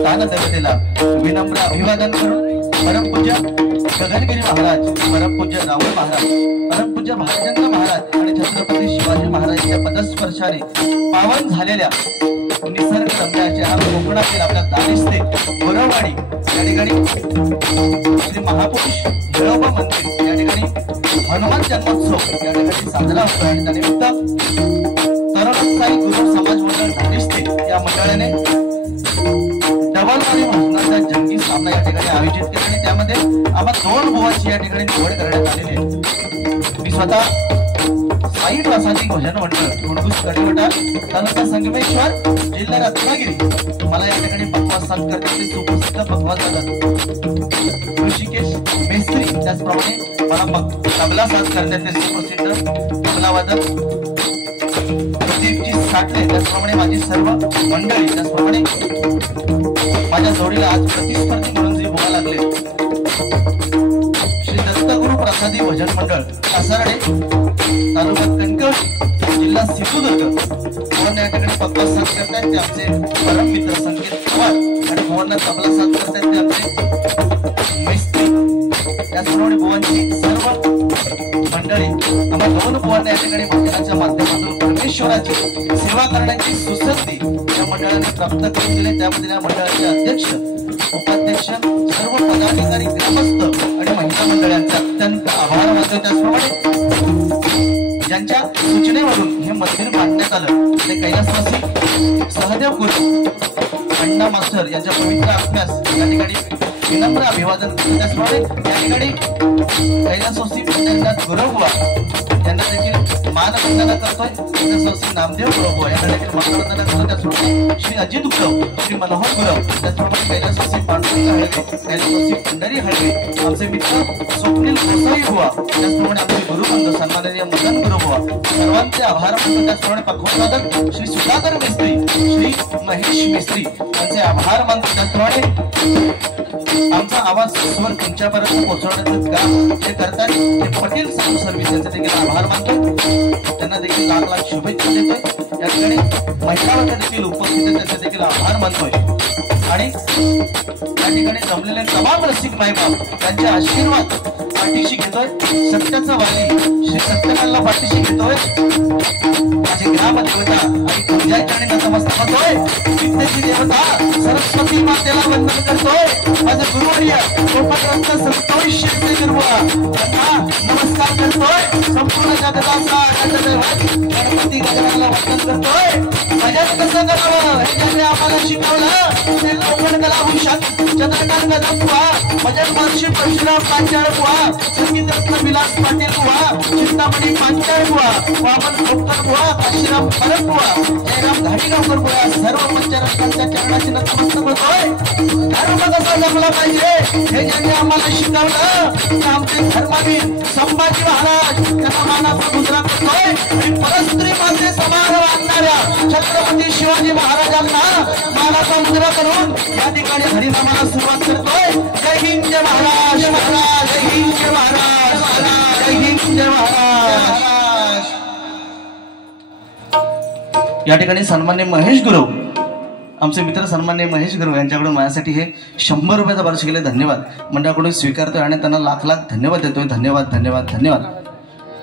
स्थान देवतेला विनम्र अभिवादन करून परमपूज्य गगनगिरी महाराज, परमपूज्य राहुल महाराज, परमपूज्य भालचंद्र महाराज आणि छत्रपती शिवाजी महाराजांच्या पदस्पर्शाने पावन झालेल्या निसर्ग रम्याचे हा कोकणातील आपल्या दारिस्ते गोरवाडी या ठिकाणी श्री महापुरुष येळोबा मंदिर या ठिकाणी हनुमान जन्मोत्सव या ठिकाणी साजरा होतो आणि त्यानिमित्त तरुणसाई गुरु समाज मंडळ दारिस्ते या मंडळाने डबलवारी भजनाचा जंगी सामना या ठिकाणी आयोजित केला आणि त्यामध्ये आम्हा 2 बुवांची या ठिकाणी निवड करण्यात आलेली आहे। मी स्वतः साई प्रसादी भजन मंडळ गुडगुस कडेवटा तालुका संगमेश्वर जिल्हा रत्नागिरी मला या ठिकाणी पक्वास साथ करण्याचे सुप्रसिद्ध पक्वास दादा ऋषिकेश मेस्त्री, त्याचप्रमाणे मला तबला साथ करण्याचे सुप्रसिद्ध तबला वादक प्रदीपजी साठले, त्याचप्रमाणे माझी सर्व मंडळी, त्याचप्रमाणे माझ्या जोडीला आज प्रतिस्पर्धी म्हणून जे बोला लागले श्री दत्तगुरु प्रसादी भजन मंडळ कासारडे तालुका कणकवली जिल्हा सिंधुदुर्ग या ठिकाणी पक्का साथ करतायत ते आमचे परम मित्र संकेत पवार आणि भुवनला तबला साथ करतायत ते आमचे मैत्री। त्याचप्रमाणे भुवनची सर्व मंडळी आम्हा 2 बुवांना या ठिकाणी भजनाच्या माध्यमातून परमेश्वराची सेवा करण्याची सुसंधी या मंडळाने प्राप्त करून दिली। त्यामध्ये या मंडळाचे अध्यक्ष, उपाध्यक्ष, सर्व पदाधिकारी, ग्रामस्थ आणि महिला मंडळांचे अत्यंत आभार मानतो। त्याचप्रमाणे ज्यांच्या सूचनेवरून हे मंदिर बांधण्यात आलं ते कैलासवासी सहदेव गुरु अण्णा मास्टर यांच्या पवित्र आत्म्यास या ठिकाणी विनम्र अभिवादन करतो। त्याचप्रमाणे या ठिकाणी कैलासवासी पंढरीनाथ गुरुबुवा यांना देखील मानवंदना करतोय। कैलासवासी नामदेव गुरुबुवा यांना देखील मानवंदना करतो। त्याचप्रमाणे श्री अजित गुरव, श्री मनोहर गुरव, त्याचप्रमाणे कैलासवासी पांडुरंग हळवे, कैलासवासी पंढरी हळवे, आमचे मित्र स्वप्नील गोसाई बुवा, त्याचप्रमाणे आमचे गुरुबंधू सन्माननीय मदन गुरुबुवा, सर्वांचे आभार मानतो। त्याचप्रमाणे पक्वादक श्री सुधाकर मिस्त्री, श्री महेश मिस्त्री यांचे आभार मानतो। त्याचप्रमाणे आमचा आवाज स्वर तुमच्यापर्यंत पोहोचवण्याचं काम जे करतात ते पटेल साऊंड सर्व्हिस यांचे देखील आभार मानतो। त्यांना देखील लाख लाख शुभेच्छा देतोय। या ठिकाणी महिला वर्ग देखील उपस्थित आहेत, त्यांचे देखील आभार मानतोय आणि या ठिकाणी जमलेले तमाम रसिक मायबाप त्यांचे आशीर्वाद पाठीशी घेतोय। सत्याचा वाली श्री सत्यकालला पाठीशी घेतोय। माझी ग्रामदेवता आणि पूजाचरणी नतमस्तक होतोय। विद्येची देवता सरस्वती मातेला वंदन करतोय। माझे गुरुवर्य गोपालग्रंथ संतोष गुरुवा त्यांना नमस्कार करतोय। संपूर्ण जगताचा गणपती गजाननाला वंदन करतोय। भजन कसं करावं हे ज्यांनी आम्हाला शिकवलं ते लोकण कलाभूषण चंद्रकांत कदम बुवा, भजन महर्षी परशुराम पांचाळ बुवा, संगीत रत्न विलास पाटील बुवा, चिंतामणी पांचाळ बुवा, वामन खोपकर बुवा, काशीराम परब बुवा, जयराम घाटीगावकर बुवा, सर्व पंचरत्नांच्या चरणाची नतमस्तक होतोय। धर्म कसा जपला पाहिजे हे ज्यांनी आम्हाला शिकवलं आमचे धर्मवीर संभाजी महाराज त्यांना मानाचा मुद्रा करतोय आणि परस्त्री माते समारोह आणणाऱ्या छत्रपती शिवाजी महाराजांना मानाचा मुद्रा करून या ठिकाणी हरिनामाला सुरुवात करतोय। जय हिंद, जय महाराज, महाराज जय हिंद, जय महाराज, महाराज जय हिंद, जय महाराज। या ठिकाणी सन्माननीय महेश गुरव, आमचे मित्र सन्माननीय महेश गुरव यांच्याकडून माझ्यासाठी हे 100 रुपयाचा बारशे केले धन्यवाद मंडळाकडून स्वीकारतोय आणि त्यांना लाख लाख धन्यवाद देतोय। धन्यवाद, धन्यवाद, धन्यवाद,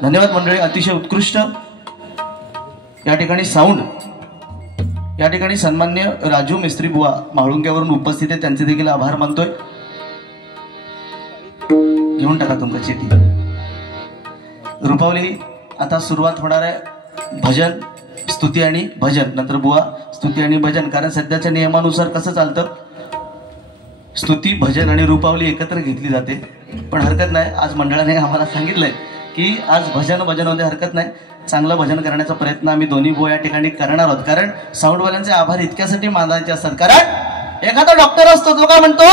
धन्यवाद मंडळी। अतिशय उत्कृष्ट या ठिकाणी साऊंड या ठिकाणी सन्माननीय राजू मिस्त्री बुवा माळुंग्यावरून उपस्थित आहेत, त्यांचे देखील आभार मानतोय। घेऊन टाका तुमची चिठी। रुपावली आता सुरुवात होणार आहे भजन, स्तुती आणि भजन, नंतर बुवा स्तुती आणि भजन, कारण सध्याच्या नियमानुसार कसं चालतं स्तुती भजन आणि रूपावली एकत्र घेतली जाते, पण हरकत नाही। आज मंडळाने आम्हाला सांगितलंय की आज भजन मध्ये हरकत नाही, चांगलं भजन करण्याचा प्रयत्न आम्ही दोन्ही बुवा या ठिकाणी करणार आहोत। कारण साऊंडवाल्यांचे आभार इतक्यासाठी मानायचे असतात, कारण एखादा डॉक्टर असतो तो काय म्हणतो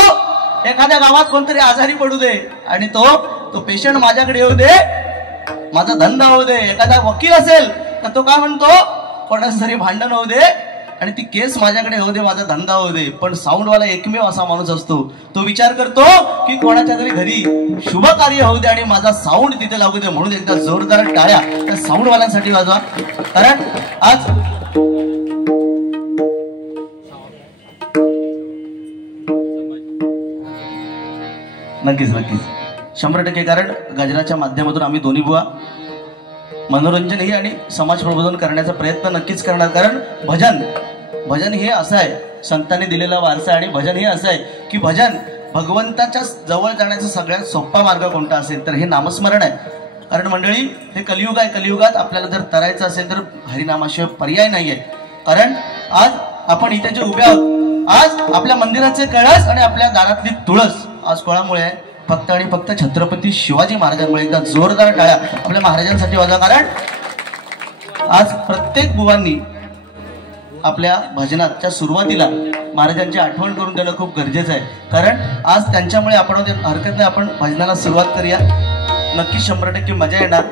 एखाद्या गावात कोणतरी आजारी पडू दे आणि तो पेशंट माझ्याकडे येऊ दे, माझा धंदा होऊ दे। एखादा वकील असेल तर तो काय म्हणतो कोणाचं तरी भांडण होऊ दे आणि ती केस माझ्याकडे होऊ दे, माझा धंदा होऊ दे। पण साऊंडवाला एकमेव असा माणूस असतो तो विचार करतो की कोणाच्या तरी घरी शुभ कार्य होऊ दे आणि माझा साऊंड तिथे लागू दे। म्हणून एकदा जोरदार टाळ्या त्या साऊंडवाल्यांसाठी वाजवा, कारण आज नक्कीच नक्कीच 100% कारण गजराच्या माध्यमातून आम्ही दोन्ही बुवा मनोरंजनही आणि समाज प्रबोधन करण्याचा प्रयत्न नक्कीच करणार. कारण भजन हे असं आहे, संतांनी दिलेला वारसा. आणि भजन हे असं आहे की भजन भगवंताच्या जवळ जाण्याचा सगळ्यात सोपा मार्ग कोणता असेल तर हे नामस्मरण आहे. कारण मंडळी हे कलियुग आहे. कलियुगात आपल्याला जर तरायचं असेल तर हरिनामाशिवाय पर्याय नाहीये. कारण आज आपण इथे जे उभे आहोत, आज आपल्या मंदिराचे कळस आणि आपल्या दारातली तुळस आज कोणामुळे आहे? फक्त आणि फक्त छत्रपती शिवाजी महाराजांमुळे. एकदा जोरदार टाळ्या आपल्या महाराजांसाठी वाजवा. कारण आज प्रत्येक बुवांनी आपल्या भजनाच्या सुरुवातीला महाराजांची आठवण करून देणं खूप गरजेचं आहे. कारण आज त्यांच्यामुळे आपण हरकत नाही, आपण भजनाला सुरुवात करूया. नक्की 100% मजा येणार.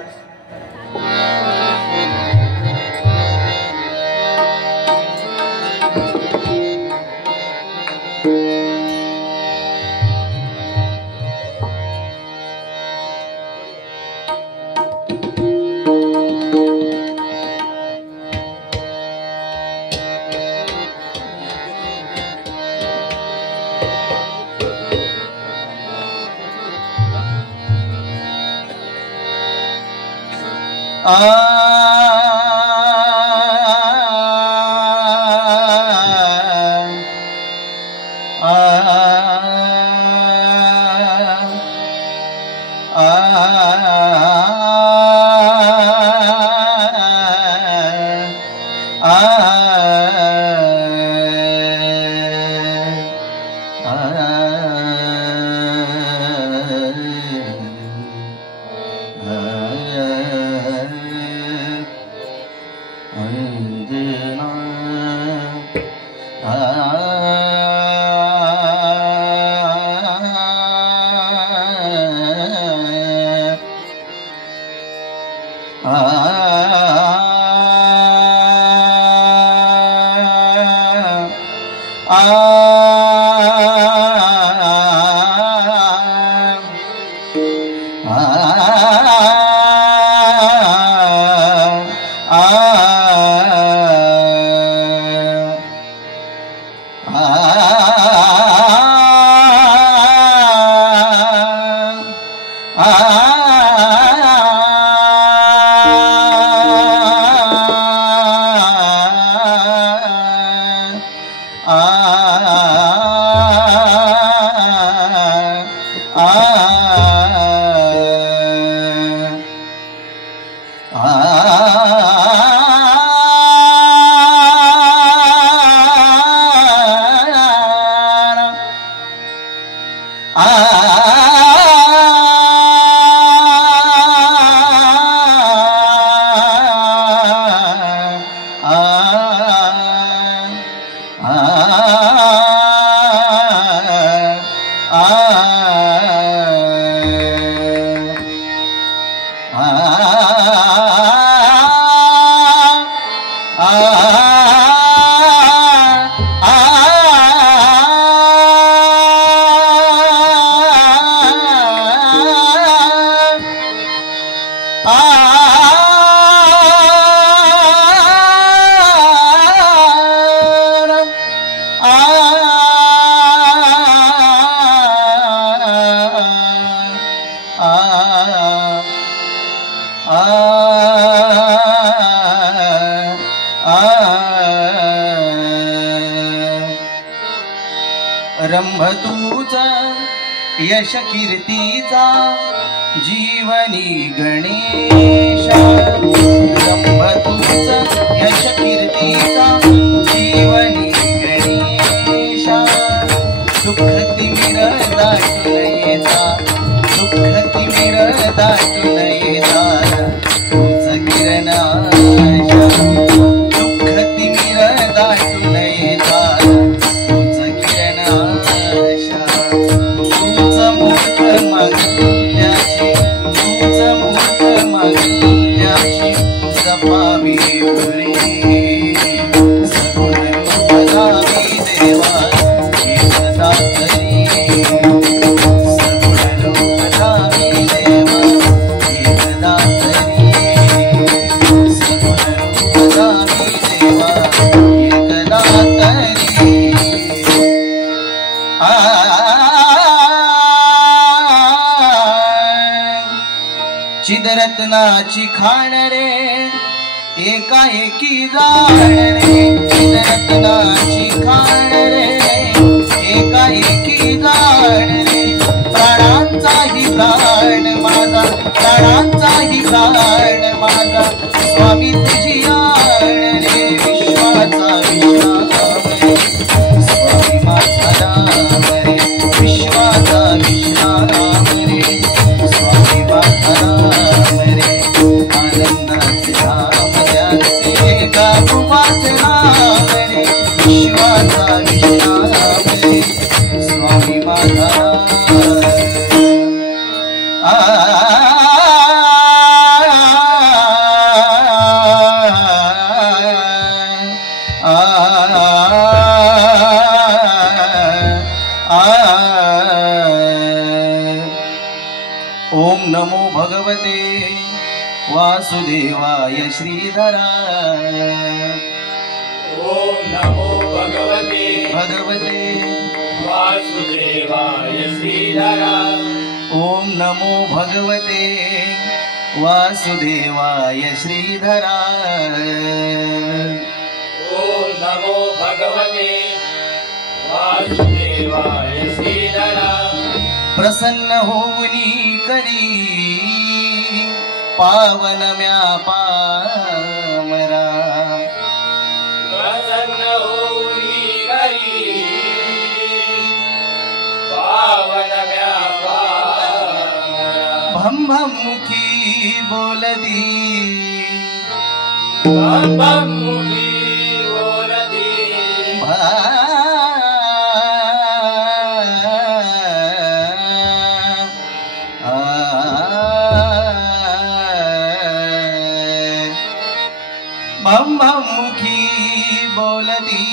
रंभतूचा यश कीर्तीचा जीवनी गणेशा, रंभतूचा यश कीर्तीचा जीवनी गणेशा, दुःख तिमिर दाटून येता, दुःख तिमिर दाटून येता, तूच किरण आशा, दुःख तिमिर दाटून येता, तूच किरण आशा, तूच मूर्त मागल्याची, तूच मूर्त मागल्याची जपावी पुरी, सगुण रूपधारी देवा येता तरी, सगुण रूपधारी देवा येता तरी, सगुण रूपधारी देवा येता तरी. चिदरत्नाची खाण रे एकाएकी जाण रे चिदरत्नाची खाण रे एकाएकी जाण रे प्राणांचाही प्राण माझा प्राणांचाही प्राण माझा स्वामी तुझी आण रे विश्वाचा विश्राम रे स्वामी माझा राम रे विश्वाचा विश्राम रे स्वामी माझा राम रे आनंदाचे धाम त्याचे गाभुवाचे नाम रे विश्वाचा विश्राम रे स्वामी माझा ओम नमो भगवते वासुदेवाय श्रीधरा ओम नमो भगवते वासुदेवाय श्रीधरा ओम नमो भगवते वासुदेवाय श्रीधरा ओम नमो भगवते वासुदेवाय श्रीधरा प्रसन्न होऊनी करी पावन म्या पामरा प्रसन्न होई करी पावन भम भम मुखी बोलती भम मुखी बोलती भम भम मुखी बोलती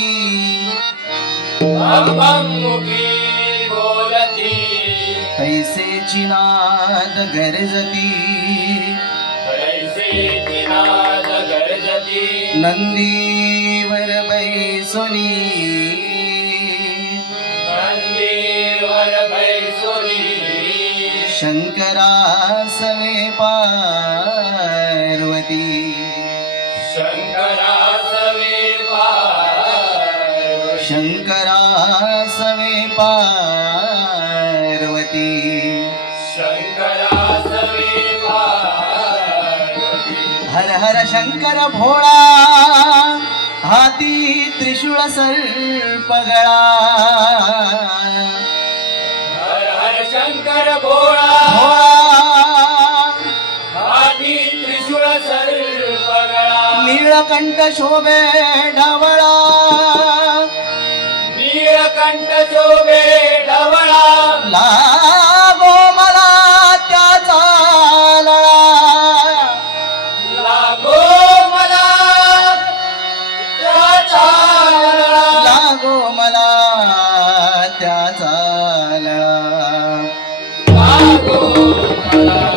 भम मुखी बोलती कैसे चिनाद गरजती कैसे चिनाद गरजती नंदीवर बैसोनी नंदीवर बैसोनी शंकरा सवे पार्वती शंकरा सवे पार्वती शंकरा सवे पार्वती शंकरा सवे पार्वती हर हर शंकर भोळा हाती त्रिशूळ सर्पगळा हर हर शंकर भोळा हाती त्रिशूळ सर्पगळा नीळकंठ शोभे ढवळा नीलकंठ शोभे ढवळा लागो मला त्याचा लळा लागो मला त्याचा लळा लागो मला त्याचा लळा लागो मला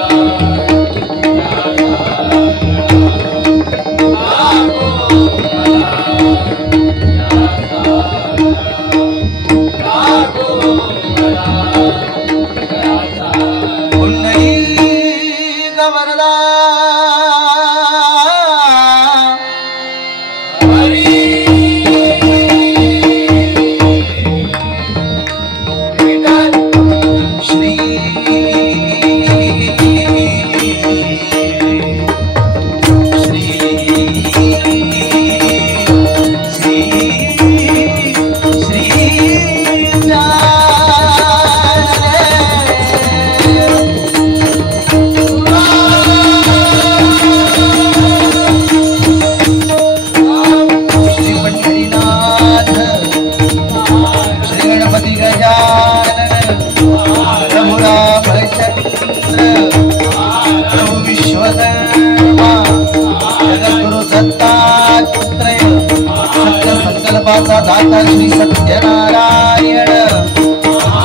दाता श्री सत्यनारायण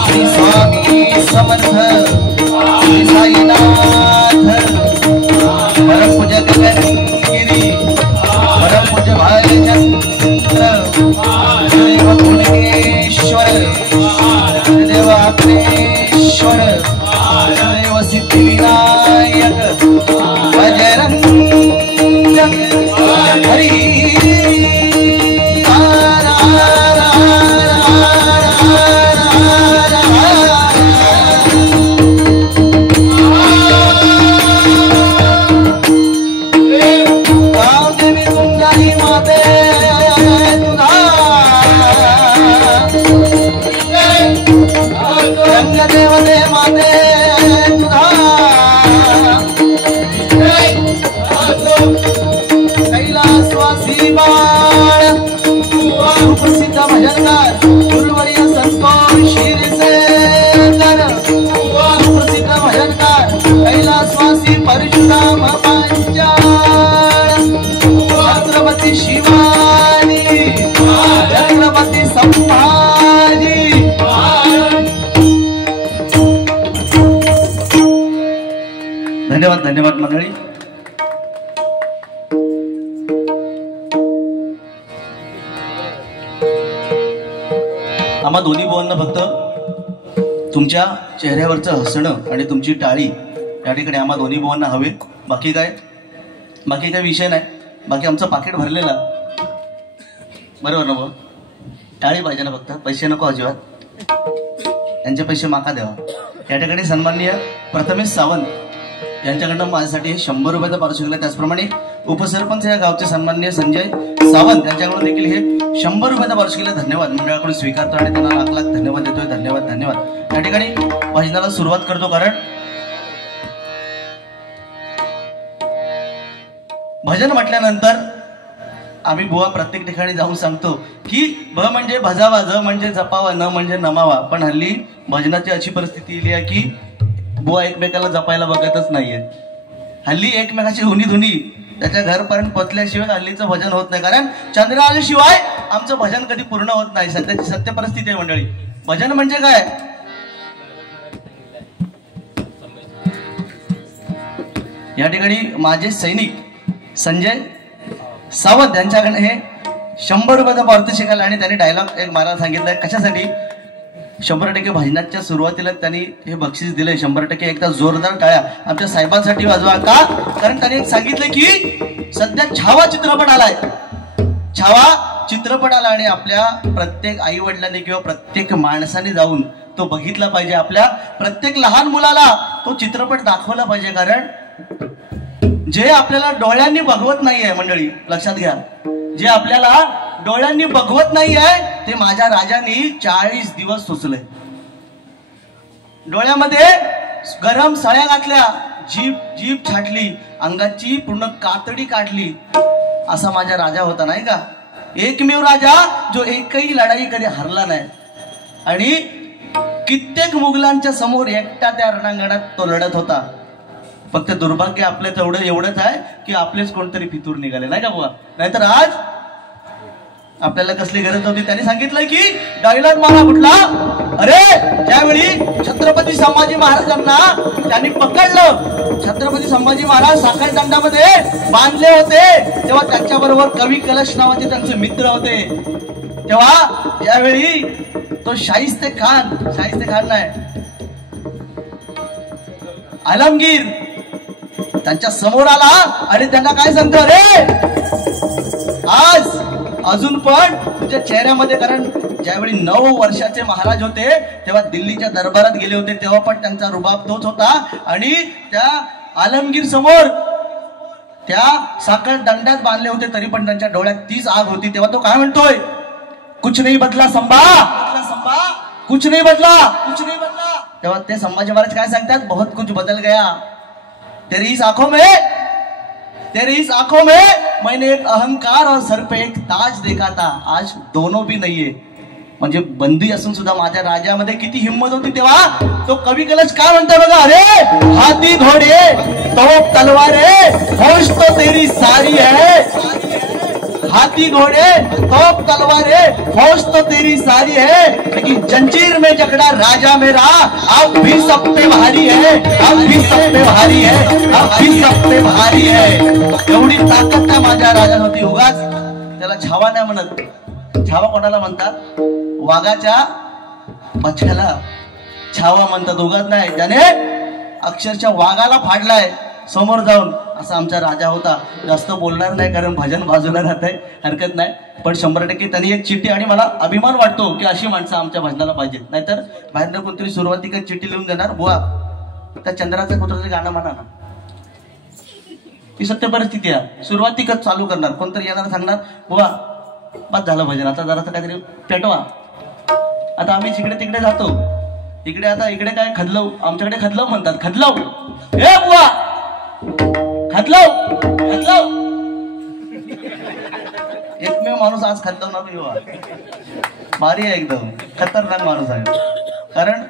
श्री स्वामी समर्थ श्री साईनाथ परम पूज्य गगनगिरी परम पूज्य भालचंद्र देव पुणेश्वर देव अग्नेश्वर देव सिद्धिविनायक कैलासवासी बाळ सुप्रसिद्ध भजनकार गुरुवर्य संतोष शिरसेकर सुप्रसिद्ध भजनकार कैलासवासी परशुराम पांचाळ छत्रपती शिवाजी छत्रपती संभाजी धन्यवाद धन्यवाद मंडळी. आम्हा दोन्ही भावांना फक्त तुमच्या चेहऱ्यावरचं हसणं आणि तुमची टाळी या ठिकाणी आम्हा दोन्ही भावांना हवे. बाकी काय विषय नाही. बाकी आमचं पाकिट भरलेलं बरोबर ना भाऊ. टाळी पाहिजे ना फक्त, पैसे नको अजिबात. यांचे पैसे माका द्यावा. या ठिकाणी सन्माननीय प्रथमेश सावंत यांच्याकडनं माझ्यासाठी 100 रुपयाचा पारितोषिक केलं. त्याचप्रमाणे उपसरपंच या गावचे सन्माननीय संजय सावंत यांच्याकडून देखील हे 100 रुपयाचा पारितोषिक केलं. धन्यवाद. मंडळाकडून स्वीकारतो आणि त्यांना लाख लाख धन्यवाद देतोय. धन्यवाद धन्यवाद. या ठिकाणी भजनाला सुरुवात करतो. कारण भजन म्हटल्यानंतर आम्ही बुवा प्रत्येक ठिकाणी जाऊन सांगतो की भ म्हणजे भजावा, ज म्हणजे जपावा, न म्हणजे नमावा. पण हल्ली भजनाची अशी परिस्थिती येली आहे की बुवा एकमेकाला जपायला बघतच नाहीये. हल्ली एकमेकाची हुनी धुनी त्याच्या घरपर्यंत पोचल्याशिवाय हल्लीचं भजन होत नाही. कारण चंद्र आल्याशिवाय आमचं भजन कधी पूर्ण होत नाही. सध्याची सत्य परिस्थिती आहे मंडळी. भजन म्हणजे काय? या ठिकाणी माझे सैनिक संजय सावंत यांच्याकडे हे 100 रुपयाचा पारितोषिक आला आणि त्यांनी डायलॉग एक मारायला सांगितलाय. कशासाठी? 100% भजनाच्या सुरुवातीला त्यांनी हे बक्षीस दिलंय. 100% एकदा जोरदार टाळ्या आमच्या साहेबांसाठी वाजवा. का? कारण त्यांनी सांगितलं की सध्या छावा चित्रपट आलाय. छावा चित्रपट आला आणि आपल्या प्रत्येक आई वडिलांनी किंवा प्रत्येक माणसाने जाऊन तो बघितला पाहिजे. आपल्या प्रत्येक लहान मुलाला तो चित्रपट दाखवला पाहिजे. कारण जे आपल्याला डोळ्यांनी बघवत नाहीये मंडळी, लक्षात घ्या, जे आपल्याला डोळ्यांनी बघवत नाहीये ते माझ्या राजांनी 40 दिवस सोसले. डोळ्यामध्ये गरम सळ्या घातल्या, जीभ छाटली, अंगाची पूर्ण कातडी काढली. असा माझा राजा होता नाही का? एकमेव राजा जो एकही लढाई कधी हरला नाही. आणि कित्येक मुघलांच्या समोर एकटा त्या रणांगणात तो लढत होता. फक्त दुर्भाग्य आपलं तेवढं एवढंच आहे की आपलेच कोणतरी फितूर निघाले नाही का बुवा. नाहीतर आज आपल्याला कसली गरज होती. त्यांनी सांगितलं की डायलॉग मारा कुठला? अरे ज्यावेळी छत्रपती संभाजी महाराजांना त्यांनी पकडलं, छत्रपती संभाजी महाराज साखर दंडामध्ये बांधले होते, तेव्हा त्यांच्याबरोबर कवी कलश नावाचे त्यांचे मित्र होते. तेव्हा ज्यावेळी तो शाहिस्ते खान नाही, आलमगीर त्यांच्या समोर आला आणि त्यांना काय सांगतो? अरे आज अजून पण तुझ्या चेहऱ्यामध्ये, कारण ज्यावेळी 9 वर्षाचे महाराज होते तेव्हा दिल्लीच्या दरबारात गेले होते, तेव्हा पण त्यांचा रुबाब तोच होता. आणि त्या आलमगीर समोर त्या साखर दंडात बांधले होते तरी पण त्यांच्या डोळ्यात तीच आग होती. तेव्हा तो काय म्हणतोय? कुछ नहीं बदला संभा, कुछ नहीं बदला. तेव्हा ते संभाजी महाराज काय सांगतात? बहुत कुछ बदल गया. तेरी इस आंखों में मैंने एक अहंकार और सर पे एक ताज देखा था, आज दोनों भी नहीं है. म्हणजे बंदी असून सुद्धा माझ्या राजामध्ये किती हिंमत होती. तेव्हा तो कवी कलश काय म्हणतोय बघा? अरे हाथी घोडे तोप तलवारे होश तो तेरी सारी है, हाथी घोड़े तोप तलवारे फौज तो तेरी सारी है, लेकिन जंजीर में जकड़ा राजा मेरा अब भी सब पे भारी है, अब भी सब पे भारी है, अब भी सब पे भारी है. एवढी ताकद त्या माझ्या राजात होती. उगाच त्याला छावा नाही म्हणत. छावा कोणाला म्हणतात? वाघाच्या बछड्याला छावा म्हणतात. उगाच नाही. त्याने अक्षरशः वाघाला फाडलाय समोर जाऊन असा आमचा राजा होता. जास्त बोलणार नाही कारण भजन बाजूला राहत आहे, हरकत नाही. पण 100% त्यांनी एक चिठ्ठी, आणि मला अभिमान वाटतो की अशी माणसं आमच्या भजनाला पाहिजेत. नाहीतर बाहेरनं कोणतरी सुरुवातीला चिठ्ठी लिहून देणार, बुवा त्या चंद्राचं कुत्राचं गाणं म्हणा ना, ही सत्य परिस्थिती आहे. सुरुवातीकच चालू करणार, कोणतरी येणार सांगणार बुवा बस झालं भजन, आता जरासं काहीतरी पेटवा. आता आम्ही जिकडे तिकडे जातो, इकडे आता इकडे काय खदलव, आमच्याकडे खदलव म्हणतात. खदलव ए बुवा, खदलव खदलव. एकमेव माणूस आज खदलवणार युवा, भारी आहे, एकदम खतरनाक माणूस आहे. कारण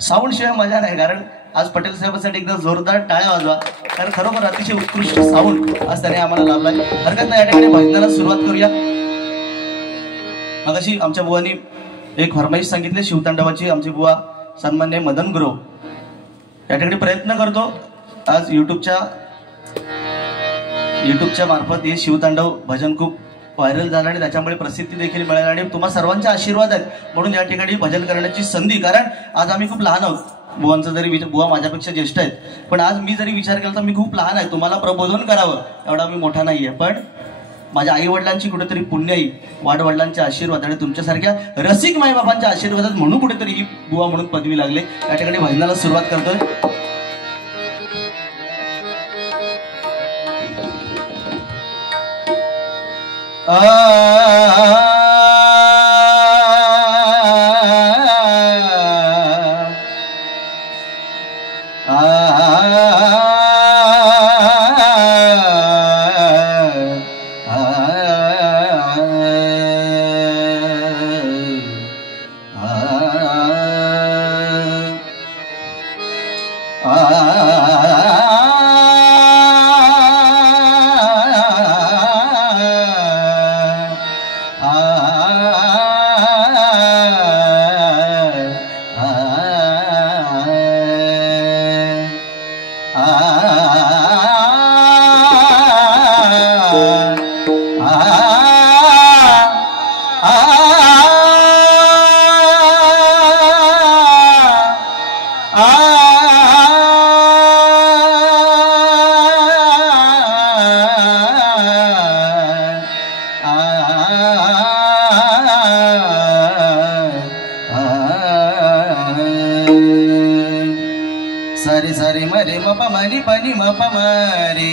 साऊंड शिवाय मजा नाही. कारण आज पटेल साहेबांसाठी एकदम जोरदार टाळ्या वाजवा, कारण खरोखर अतिशय उत्कृष्ट साऊंड आज त्याने आम्हाला लाभलाय. हरकत नाही, या ठिकाणी भजनाला सुरुवात करूया. मगाशी आमच्या बुवानी एक फरमाईश सांगितली शिवतांडवाची. आमची बुवा सन्मान्य मदन गुरव या ठिकाणी प्रयत्न करतो. आज युट्यूबच्या मार्फत हे शिवतांडव भजन खूप व्हायरल झालं आणि त्याच्यामुळे प्रसिद्धी देखील मिळाली, आणि तुम्हा सर्वांचे आशीर्वाद आहेत म्हणून या ठिकाणी भजन करण्याची संधी. कारण आज आम्ही खूप लहान आहोत. बुवांचा जरी बुवा माझ्यापेक्षा ज्येष्ठ आहेत, पण आज मी जरी विचार केला तर मी खूप लहान आहे. तुम्हाला प्रबोधन करावं एवढा मी मोठा नाहीये, पण माझ्या आई वडिलांची कुठेतरी पुण्याई, वाडवडिलांचे आशीर्वाद आणि तुमच्यासारख्या रसिक माईबाबांच्या आशीर्वादात म्हणून कुठेतरी ही बुवा म्हणून पदवी लागले. या ठिकाणी भजनाला सुरुवात करतोय. सरी सरी मरे मप मनी पनी मप मरे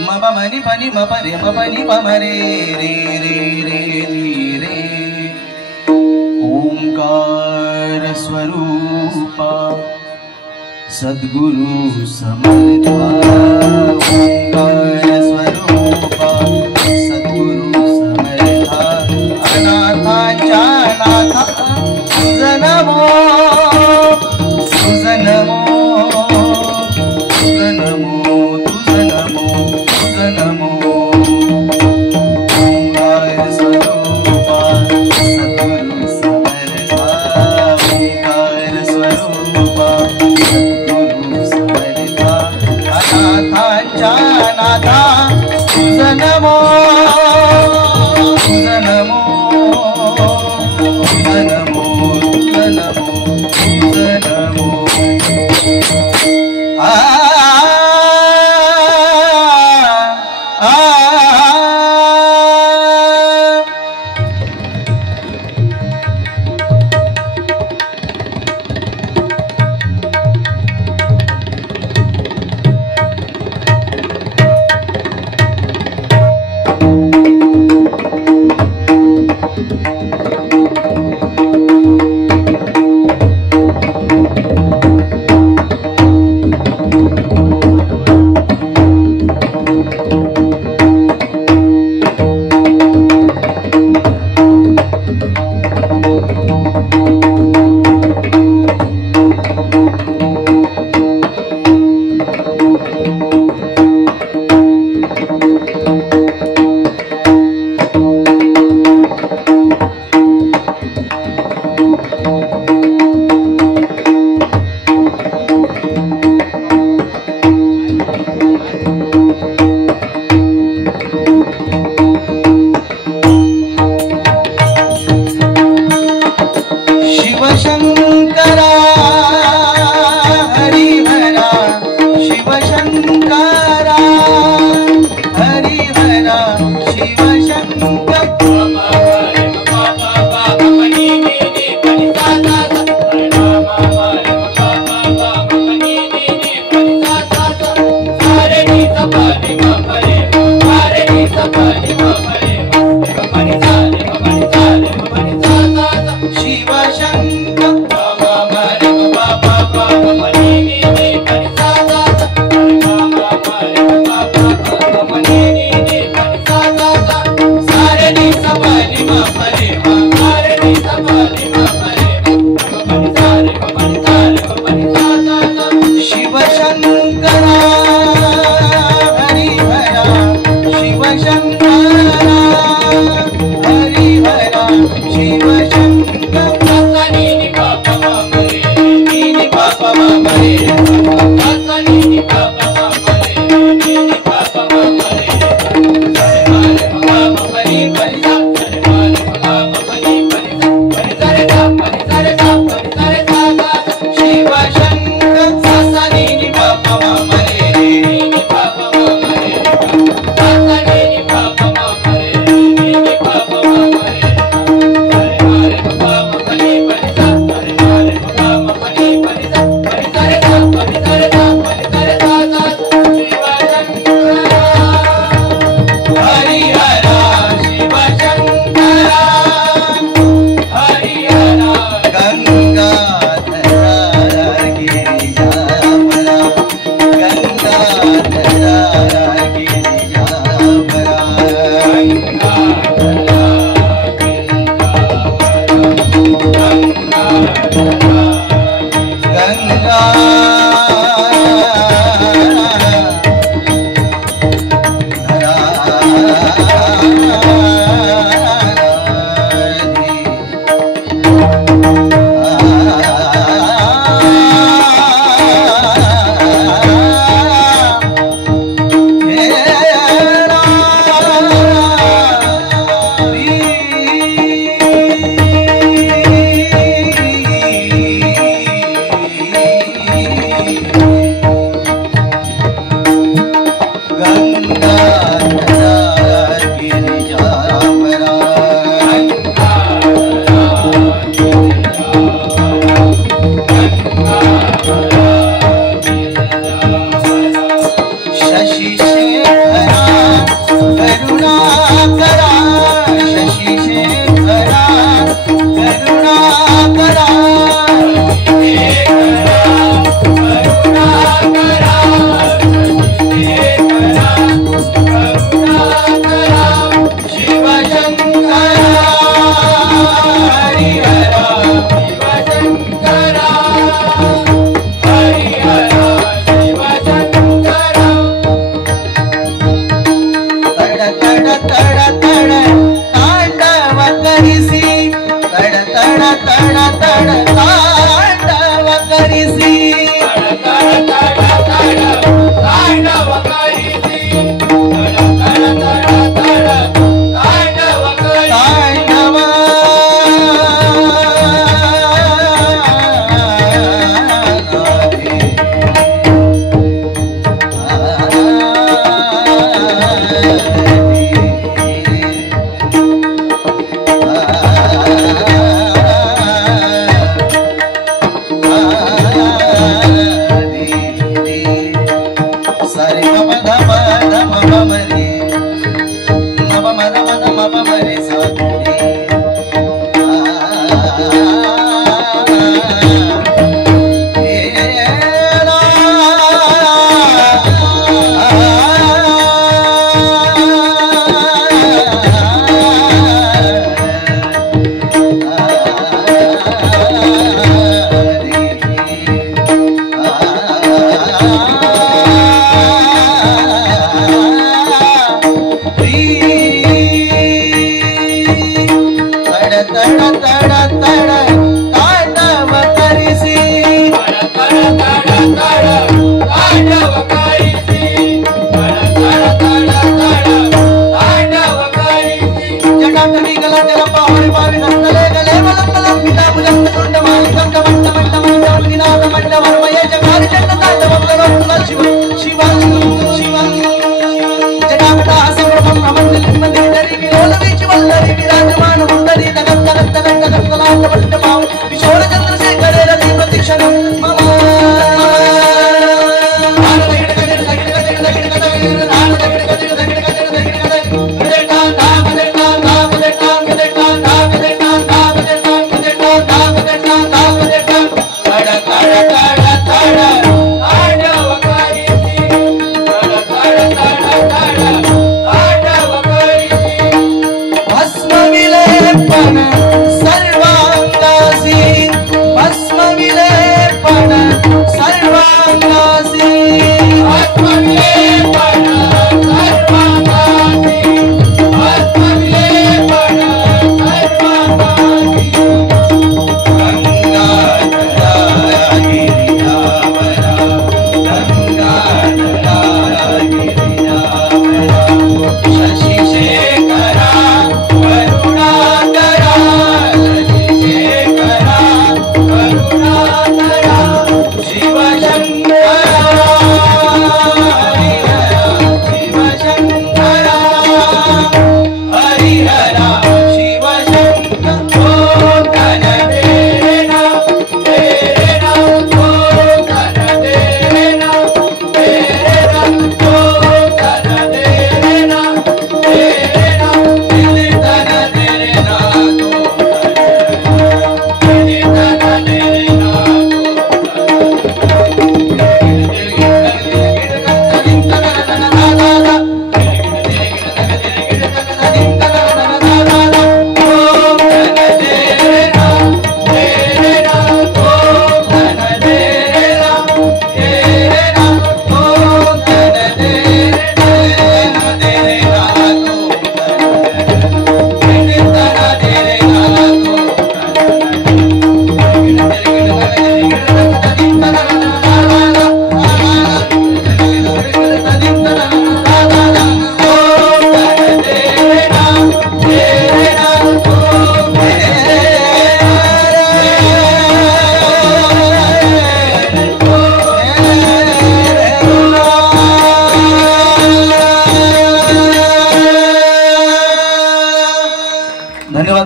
मप मनी पनी मप रे मपनी मरे रे रे रे रे. ओंकार स्वरूपा सद्गुरु समर्था. ओंकार स्वरूपा सद्गुरु समर्था. अनाथांच्या नाथा तुझ नमो, तुझ नमो, तुझ नमो, तुझ नमो, तुझ नमो. ओंकार स्वरूपा सद्गुरु समर्था. ओंकार स्वरूपा सद्गुरु समर्था. अनाथांच्या नाथा तुझ नमो, तुझ नमो, तुझ नमो, तुझ नमो, तुझ नमो. शिवशंकरा हरिहरा शिवशंकरा गंगा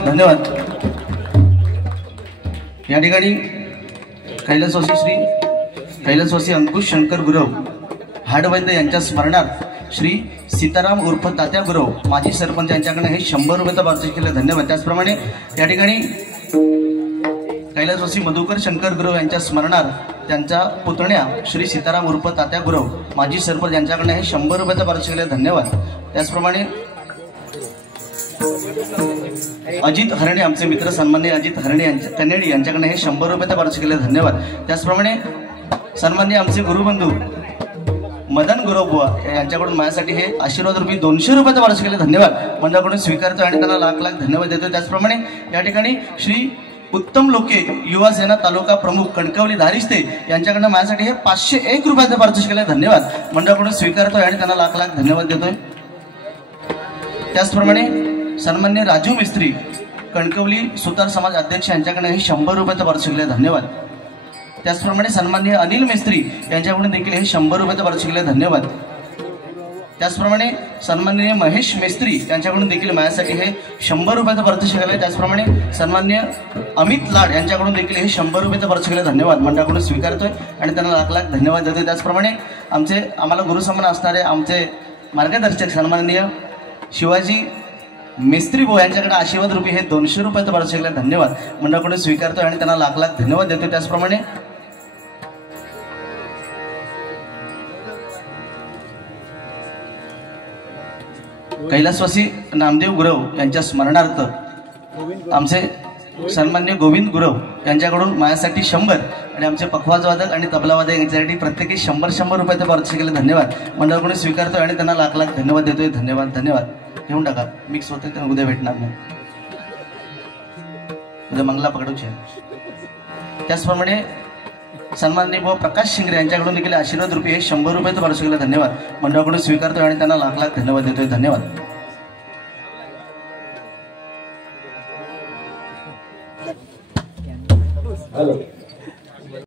धन्यवाद. या ठिकाणी कैलासवासी श्री कैलासवासी अंकुश शंकर गुरव हाडवैद्य यांच्या स्मरणार्थ श्री सीताराम उर्फ तात्या गुरव माजी सरपंच यांच्याकडे हे 100 रुपयाचा वार्षिक केले. धन्यवाद. त्याचप्रमाणे या ठिकाणी कैलासवासी मधुकर शंकर गुरव यांच्या स्मरणार्थ त्यांच्या पुतण्या श्री सीताराम उर्फ तात्या गुरव माजी सरपंच यांच्याकडे हे 100 रुपयाचा वार्षिक केले. धन्यवाद. त्याचप्रमाणे अजित हरणे आमचे मित्र सन्मान्य अजित हरणे कन्नेडी यांच्याकडे हे 100 रुपयाचा वार्षिक केले. धन्यवाद. त्याचप्रमाणे सन्मान्य आमचे गुरुबंधू मदन गुरव बुवा यांच्याकडून माझ्यासाठी हे आशीर्वाद रुपये 200 रुपयाचा वार्षिक केले. धन्यवाद. मंडळाकडून स्वीकारतो आणि त्यांना लाख लाख धन्यवाद देतो. त्याचप्रमाणे या ठिकाणी श्री उत्तम लोके युवा सेना तालुका प्रमुख कणकवली धारिस्ते यांच्याकडनं माझ्यासाठी हे 501 रुपयाचा वार्षिक केले. धन्यवाद. मंडळाकडून स्वीकारतोय आणि त्यांना लाख लाख धन्यवाद देतोय. त्याचप्रमाणे सन्मान्य राजू मिस्त्री कणकवली सुतार समाज अध्यक्ष यांच्याकडे हे 100 रुपयाचा वार्षिक केले. धन्यवाद. त्याचप्रमाणे सन्मान्य अनिल मिस्त्री यांच्याकडून देखील हे 100 रुपयाचा वार्षिक केले. धन्यवाद. त्याचप्रमाणे सन्माननीय महेश मिस्त्री यांच्याकडून देखील माझ्यासाठी हे 100 रुपयाचा वार्षिक केले. त्याचप्रमाणे सन्मान्य अमित लाड यांच्याकडून देखील हे 100 रुपयाचा वार्षिक केले. धन्यवाद. मंडळाकडून स्वीकारतोय आणि त्यांना लाख लाख धन्यवाद देतोय. त्याचप्रमाणे आम्हाला गुरुसमान असणारे आमचे मार्गदर्शक सन्माननीय शिवाजी मिस्त्री भाऊ यांच्याकडे आशीर्वाद रुपये हे 200 रुपयाचा वार्षिक केले. धन्यवाद. मंडळाकडून स्वीकारतोय आणि त्यांना लाख लाख धन्यवाद देतोय. त्याचप्रमाणे कैलासवासी नामदेव गुरव यांच्या स्मरणार्थ आमचे सन्मान्य गोविंद गुरव यांच्याकडून माझ्यासाठी 100 आणि आमचे पखवाज वादक आणि तबला वादक यांच्यासाठी प्रत्येकी 100 रुपयाचा वार्षिक केले. धन्यवाद. मंडळाकडून स्वीकारतोय आणि त्यांना लाख लाख धन्यवाद देतोय. धन्यवाद. धन्यवाद. घेऊन टाका. मिक्स होते तर उद्या भेटणार नाही. उद्या मंगला पकडूचे. त्याचप्रमाणे सन्माननीय भाऊ प्रकाश शिंगरे यांच्याकडून देखील आशीर्वाद रुपये हे 100 रुपयाचा वार्षिक केले. धन्यवाद. मंडळाकडून स्वीकारतोय आणि त्यांना लाख लाख धन्यवाद देतोय. धन्यवाद.